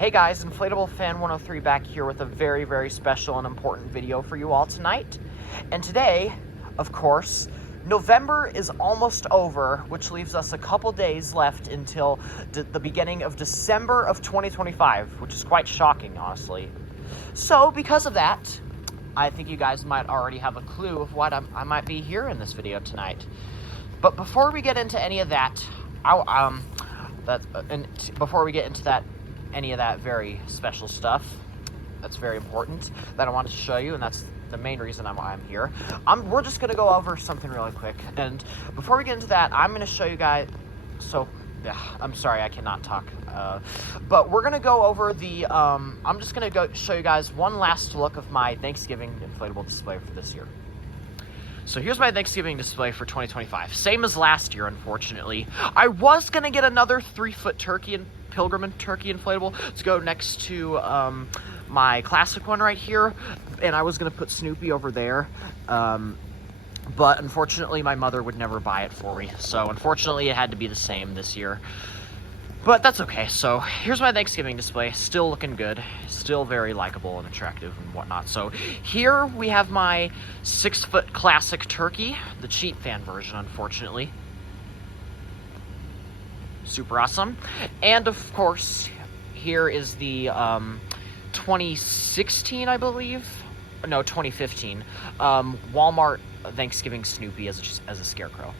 Hey guys, Inflatable Fan 103 back here with a very, very special and important video for you all tonight. And today, of course, November is almost over, which leaves us a couple days left until the beginning of December of 2025, which is quite shocking, honestly. So, because of that, I think you guys might already have a clue of what I might be here in this video tonight. But before we get into any of that, before we get into that, any of that very special stuff that's very important that I wanted to show you, and that's the main reason I'm here. We're just going to go over something really quick, and before we get into that, I'm going to show you guys, I'm sorry, I cannot talk, but we're going to go over the, I'm just going to go show you guys one last look of my Thanksgiving inflatable display for this year. So here's my Thanksgiving display for 2025. Same as last year, unfortunately. I was going to get another 3-foot turkey and Pilgrim and turkey inflatable to go next to my classic one right here, and I was going to put Snoopy over there, but unfortunately my mother would never buy it for me, so unfortunately it had to be the same this year. But that's okay. So here's my Thanksgiving display, still looking good, still very likable and attractive and whatnot. So here we have my 6-foot classic turkey, the cheap fan version, unfortunately. Super awesome. And of course, here is the 2016, I believe, no, 2015 Walmart Thanksgiving Snoopy as a scarecrow.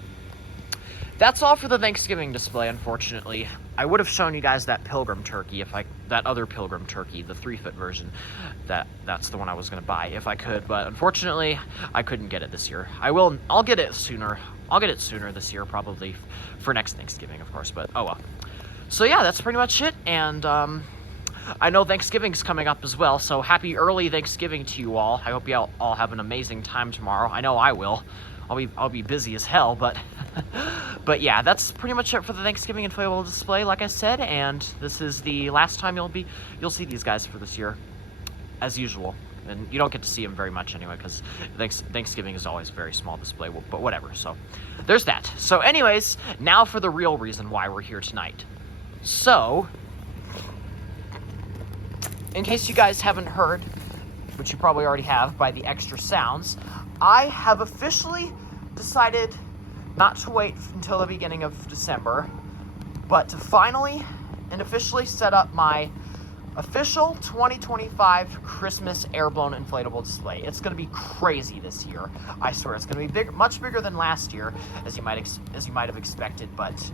That's all for the Thanksgiving display, unfortunately. I would have shown you guys that Pilgrim turkey, that other Pilgrim turkey, the 3-foot version. That's the one I was going to buy if I could, but unfortunately, I couldn't get it this year. I'll get it sooner. I'll get it sooner this year, probably for next Thanksgiving, of course, but oh well. So yeah, that's pretty much it, and I know Thanksgiving's coming up as well, so happy early Thanksgiving to you all. I hope you all have an amazing time tomorrow. I know I will. I'll be busy as hell, but but yeah, that's pretty much it for the Thanksgiving inflatable display, like I said, and this is the last time you'll see these guys for this year, as usual. And you don't get to see them very much anyway, because Thanksgiving is always a very small display, but whatever. So there's that. So anyways, now for the real reason why we're here tonight. So, in case you guys haven't heard, which you probably already have by the extra sounds, I have officially decided not to wait until the beginning of December, but to finally and officially set up my official 2025 Christmas Airblown inflatable display. It's going to be crazy this year. I swear, it's going to be much bigger than last year, as you might have expected. But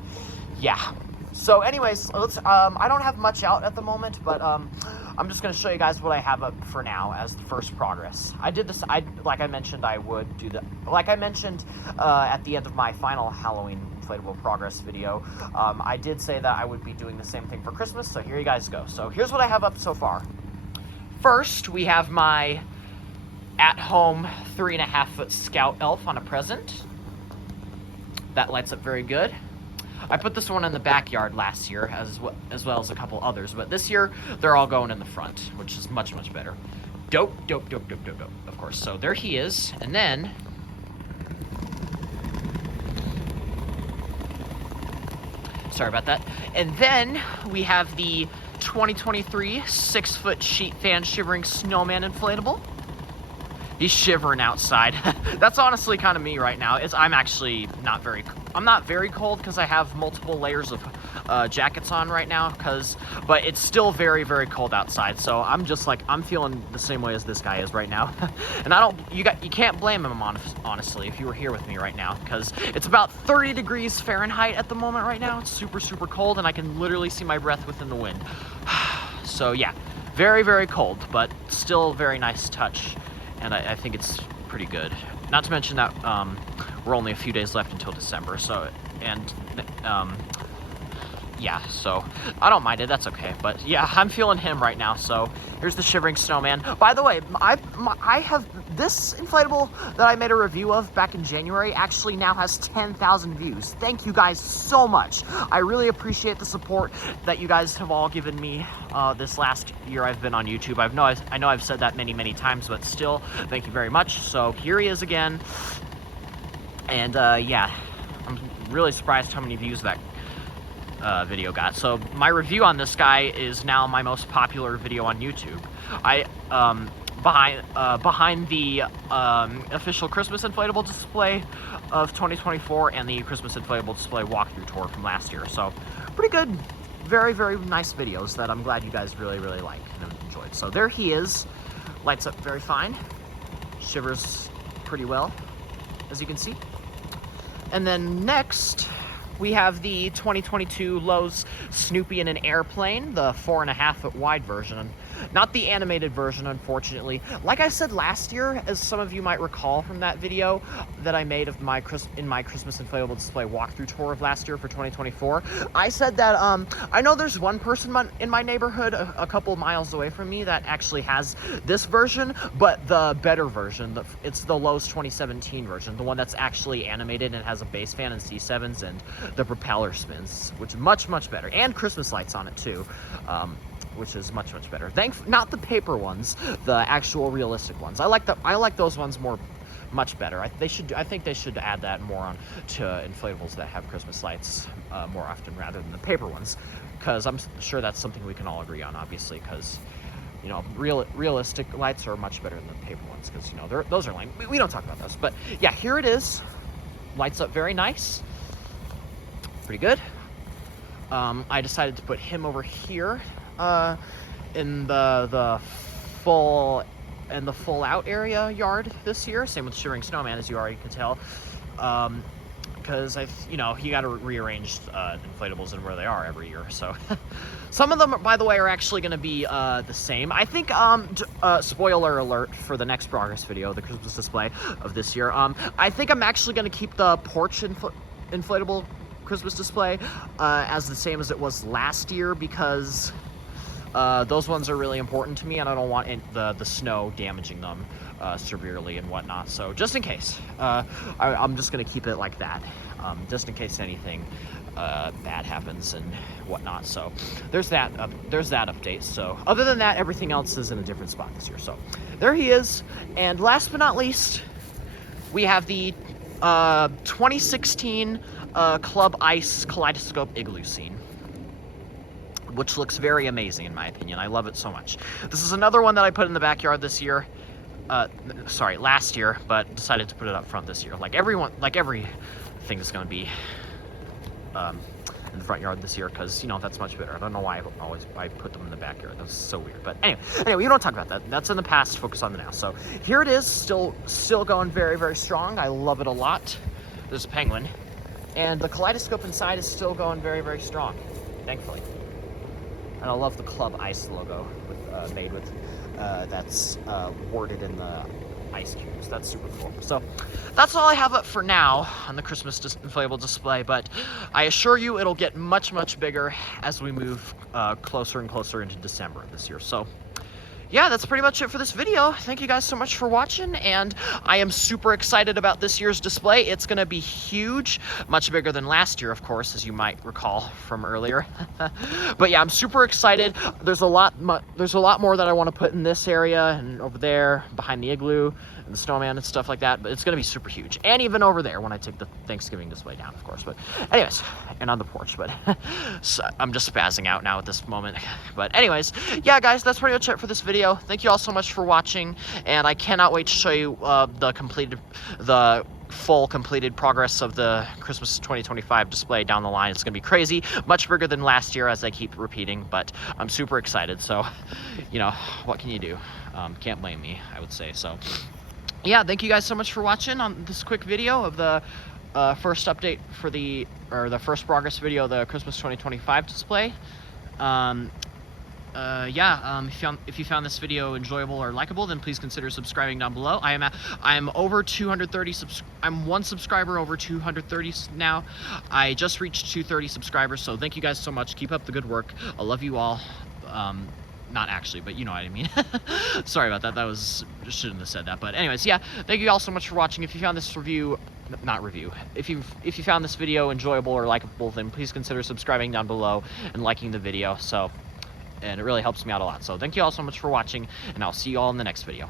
yeah. So, anyways, I don't have much out at the moment, but I'm just going to show you guys what I have up for now as the first progress. I did this. Like I mentioned, I would do like I mentioned at the end of my final Halloween inflatable progress video, I did say that I would be doing the same thing for Christmas, so here you guys go. So here's what I have up so far. First, we have my at-home 3.5-foot Scout elf on a present. That lights up very good. I put this one in the backyard last year, as well as a couple others, but this year, they're all going in the front, which is much, much better. Dope, of course. So there he is, and then sorry about that. And then we have the 2023 6-foot sheet fan shivering snowman inflatable. He's shivering outside. That's honestly kind of me right now. I'm actually not very cold because I have multiple layers of jackets on right now, but it's still very, very cold outside. So I'm just like, I'm feeling the same way as this guy is right now. And you can't blame him, honestly, if you were here with me right now, because it's about 30 degrees Fahrenheit at the moment right now. It's super, super cold, and I can literally see my breath within the wind. So yeah, very, very cold, but still very nice touch. And I think it's pretty good. Not to mention that we're only a few days left until December, so, and yeah, so I don't mind it, that's okay. But yeah, I'm feeling him right now. So here's the shivering snowman. By the way, I have this inflatable that I made a review of back in January actually now has 10,000 views. Thank you guys so much. I really appreciate the support that you guys have all given me this last year I've been on YouTube. I know I've said that many times, but still, thank you very much. So here he is again. And yeah, I'm really surprised how many views that video got. So my review on this guy is now my most popular video on YouTube. Behind the official Christmas inflatable display of 2024 and the Christmas inflatable display walkthrough tour from last year. So pretty good, very, very nice videos that I'm glad you guys really, really like and enjoyed. So there he is, lights up very fine, shivers pretty well, as you can see. And then next, we have the 2022 Lowe's Snoopy in an Airplane, the 4.5-foot wide version. Not the animated version, unfortunately. Like I said last year, as some of you might recall from that video that I made of my Christmas inflatable display walkthrough tour of last year for 2024, I said that I know there's one person in my neighborhood a couple miles away from me that actually has this version, but the better version, it's the Lowe's 2017 version, the one that's actually animated and has a bass fan and C7s and the propeller spins, which is much, much better, and Christmas lights on it too, which is much, much better. Not the paper ones, the actual realistic ones. I like those ones much better. I think they should add that more on to inflatables that have Christmas lights more often rather than the paper ones, because I'm sure that's something we can all agree on, obviously, because you know, realistic lights are much better than the paper ones, because you know those are lame. We don't talk about those, but yeah, here it is. Lights up very nice. Pretty good. I decided to put him over here in the full out area yard this year. Same with Shivering Snowman, as you already can tell, because you got to rearrange inflatables and where they are every year. So some of them, by the way, are actually going to be the same. I think spoiler alert for the next progress video, the Christmas display of this year. I think I'm actually going to keep the porch inflatable Christmas display as the same as it was last year, because those ones are really important to me, and I don't want the snow damaging them severely and whatnot. So just in case, I'm just gonna keep it like that, just in case anything bad happens and whatnot. So there's that update. So other than that, everything else is in a different spot this year. So there he is. And last but not least, we have the 2016 Club Ice Kaleidoscope Igloo scene, which looks very amazing in my opinion. I love it so much. This is another one that I put in the backyard this year. Last year, but decided to put it up front this year. Like everything is going to be in the front yard this year, because that's much better. I don't know why I put them in the backyard. That's so weird. But anyway, we don't talk about that. That's in the past. Focus on the now. So here it is, still going very, very strong. I love it a lot. There's a penguin, and the kaleidoscope inside is still going very, very strong, thankfully. And I love the Club Ice logo made with that's worded in the ice cubes. That's super cool. So that's all I have up for now on the Christmas inflatable display, but I assure you it'll get much, much bigger as we move closer and closer into December of this year. So yeah, that's pretty much it for this video. Thank you guys so much for watching, and I am super excited about this year's display. It's going to be huge, much bigger than last year, of course, as you might recall from earlier. But yeah, I'm super excited. There's a lot more that I want to put in this area and over there behind the igloo and the snowman and stuff like that, but it's going to be super huge. And even over there when I take the Thanksgiving display down, of course. But anyways, and on the porch, but so I'm just spazzing out now at this moment. But anyways, yeah, guys, that's pretty much it for this video. Thank you all so much for watching, and I cannot wait to show you the full completed progress of the Christmas 2025 display down the line. It's gonna be crazy, much bigger than last year, as I keep repeating, but I'm super excited. So what can you do? Can't blame me, I would say. So yeah, thank you guys so much for watching on this quick video of the first update for the first progress video of the Christmas 2025 display. If you found this video enjoyable or likable, then please consider subscribing down below. I'm over 230 I'm one subscriber over 230 now. I just reached 230 subscribers, so thank you guys so much. Keep up the good work. I love you all. Not actually, but you know what I mean. Sorry about that. Shouldn't have said that. But anyways, yeah, thank you all so much for watching. If you found this if you found this video enjoyable or likable, then please consider subscribing down below and liking the video. And it really helps me out a lot. So thank you all so much for watching, and I'll see you all in the next video.